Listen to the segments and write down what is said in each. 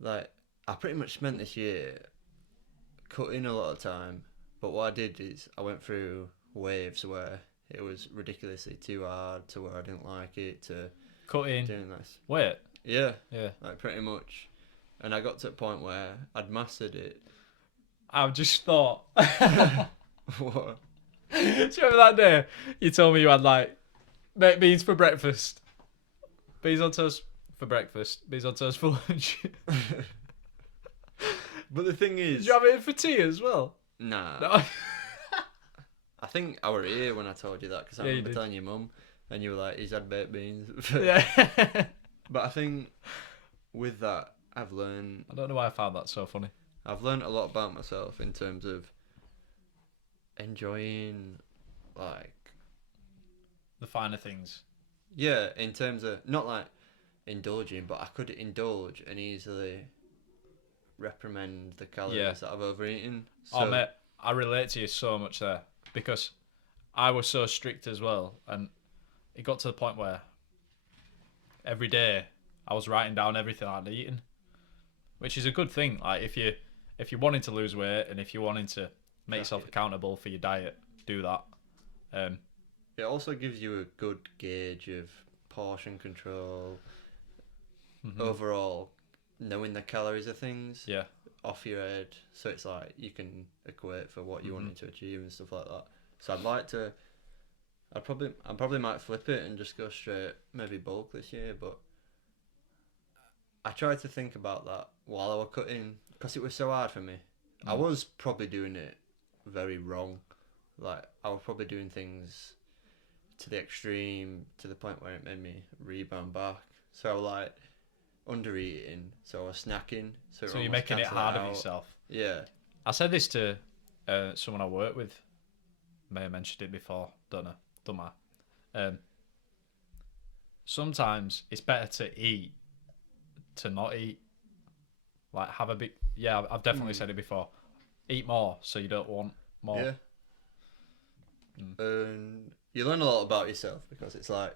like I pretty much spent this year cutting a lot of time. But what I did is I went through waves where it was ridiculously too hard to where I didn't like it to Cutting. doing this. Wait. Yeah, Yeah. like pretty much. And I got to a point where I'd mastered it. I've just thought. What? Do you remember that day you told me you had like baked beans for breakfast, beans on toast for breakfast, beans on toast for lunch? But the thing Did is, you have it for tea as well? nah. No. I think I were here when I told you that because I Yeah, you remember did. telling your mum, and you were like, "He's had baked beans." Yeah. But I think with that, I've learned I don't know why I found that so funny. a lot about myself in terms of enjoying, like, The finer things. yeah, in terms of not like indulging, but I could indulge and easily reprimand the calories Yeah. that I've overeaten. So, Oh mate, I relate to you so much there because I was so strict as well, and it got to the point where every day I was writing down everything I'd eaten, which is a good thing. Like if you're wanting to lose weight and if you're wanting to make yourself Track it. accountable for your diet, do that. It also gives you a good gauge of portion control, overall knowing the calories of things Yeah, off your head. So it's like you can equate for what you wanted to achieve and stuff like that. So I'd like to. I probably might flip it and just go straight maybe bulk this year, but I tried to think about that while I was cutting because it was so hard for me. I was probably doing it very wrong. Like I was probably doing things to the extreme to the point where it made me rebound back. So I was like under eating, so I was snacking. So, so you're almost making it cancelled hard on out. yourself. Yeah, I said this to someone I work with. May have mentioned it before. Don't know. Don't matter. Sometimes it's better to eat to not eat. Like have a big. Yeah, I've definitely said it before. Eat more so you don't want more. yeah. And you learn a lot about yourself because it's like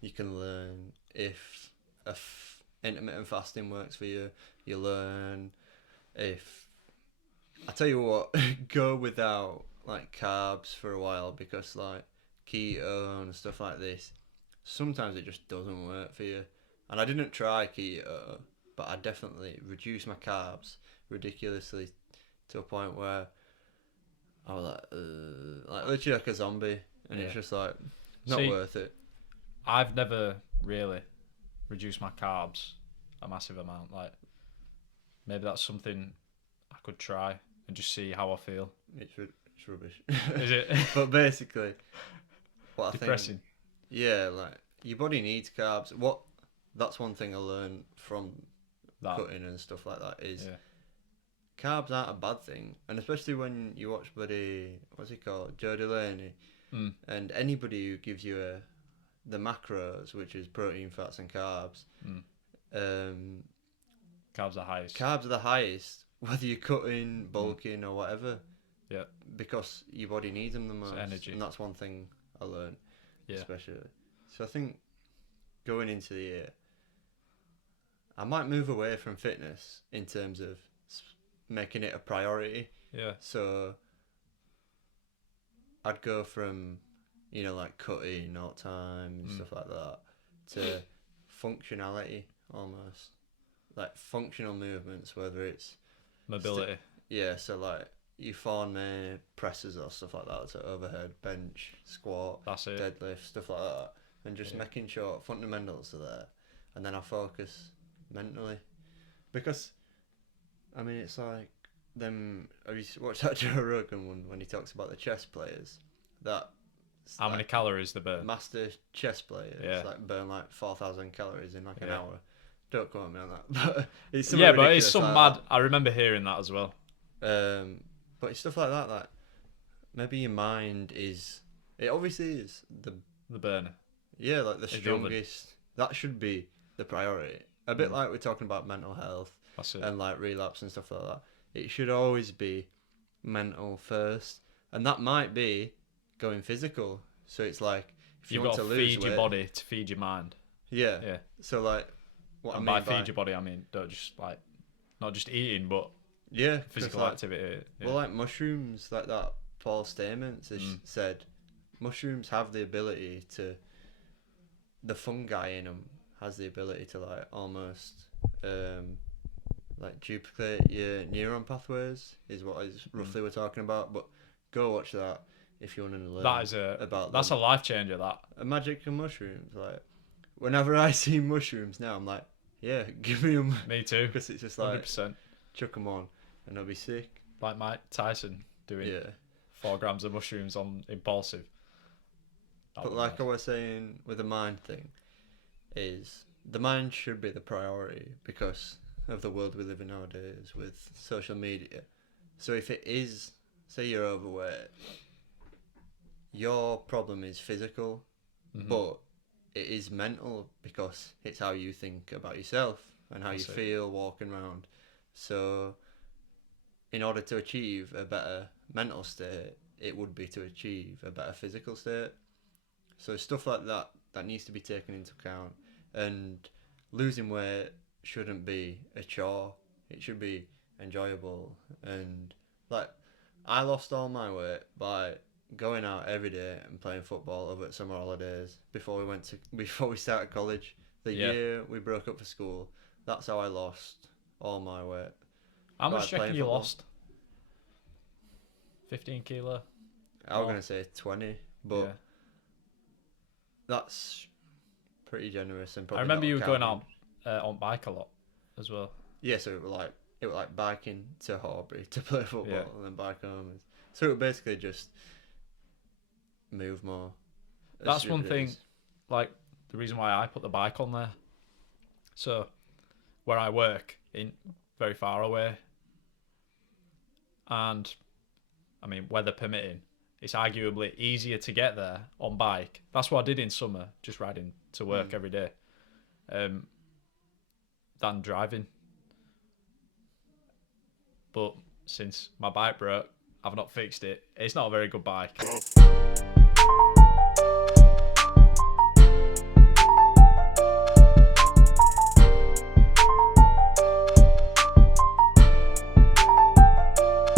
you can learn if intermittent fasting works for you. You learn if I tell you what, go without like carbs for a while because like keto and stuff like this, sometimes it just doesn't work for you. And I didn't try keto, but I definitely reduced my carbs ridiculously to a point where I was like literally like a zombie, and it's Yeah. just like not See, worth it. I've never really reduced my carbs a massive amount. Like maybe that's something I could try and just see how I feel. It's rubbish. Is it But basically, what I think, depressing? yeah, like your body needs carbs. That's one thing I learned from That cutting and stuff like that is yeah. carbs aren't a bad thing, and especially when you watch bloody what's he called, Joe Delaney, and anybody who gives you the macros, which is protein, fats, and carbs. Carbs are highest. Carbs are the highest, whether you're cutting, bulking, or whatever. Yeah. Because your body needs them the most. energy. And that's one thing I learned, Yeah. especially. So I think going into the year, I might move away from fitness in terms of making it a priority. Yeah. So I'd go from, like cutting all the time and stuff like that to functionality almost. Like functional movements, whether it's Mobility. so like you form presses or stuff like that, so overhead, bench, squat, That's it. deadlift, stuff like that, and just making sure fundamentals are there, and then I focus mentally, because, I mean, it's like them. Have you watched that Joe Rogan one when he talks about the chess players that? How many calories they burn? Master chess players Yeah. like burn like 4,000 calories in like an hour. Don't quote me on that, but it's Yeah, but it's ridiculous some like mad. I remember hearing that as well. But it's stuff like that. Like maybe your mind is. It obviously is The burner. like the Adrenaline. strongest. That should be the priority. A bit like we're talking about mental health That's it. and like relapse and stuff like that. It should always be mental first, and that might be going physical. So it's like if you You've want got to to lose feed weight, your body to feed your mind. yeah. Yeah. So like what And I by mean by feed your body, I mean don't just like not just eating, but Yeah, 'cause, physical like, activity. Yeah. well, like mushrooms, like that Paul Stamets has Mm. said, mushrooms have the ability to, the fungi in them has the ability to like almost like duplicate your neuron pathways is what is roughly we're talking about. But go watch that if you want to learn That is about that's the a life changer. That a magic of mushrooms. Like whenever I see mushrooms now, I'm like, yeah, give me them, me too. because it's just 100%. chuck them on and I'll be sick. Like Mike Tyson doing Yeah. 4 grams of mushrooms on impulsive. That But would like be I was saying with the mind thing, is the mind should be the priority because of the world we live in nowadays with social media. So if it is, say you're overweight, your problem is physical, mad. Mhm. but it is mental because it's how you think about yourself and how That's you it. feel walking around. So in order to achieve a better mental state, it would be to achieve a better physical state. So stuff like that needs to be taken into account. And losing weight shouldn't be a chore. It should be enjoyable. And like I lost all my weight by going out every day and playing football over at summer holidays before we started college. The Yeah. year we broke up for school, that's how I lost all my weight. How much Right, do you reckon playing you football. lost? 15 kilo. I was Oh. gonna say 20, but Yeah. that's pretty generous and I probably remember not you were going counting. out on bike a lot as well. Yeah, so it was like biking to Horbury to play football Yeah. and then bike home. So it would basically just move more. As That's one stupid it thing. is. Like the reason why I put the bike on there. So where I work in very far away, and I mean weather permitting, it's arguably easier to get there on bike. That's what I did in summer, just riding to work every day, than driving. But since my bike broke, I've not fixed it. It's not a very good bike.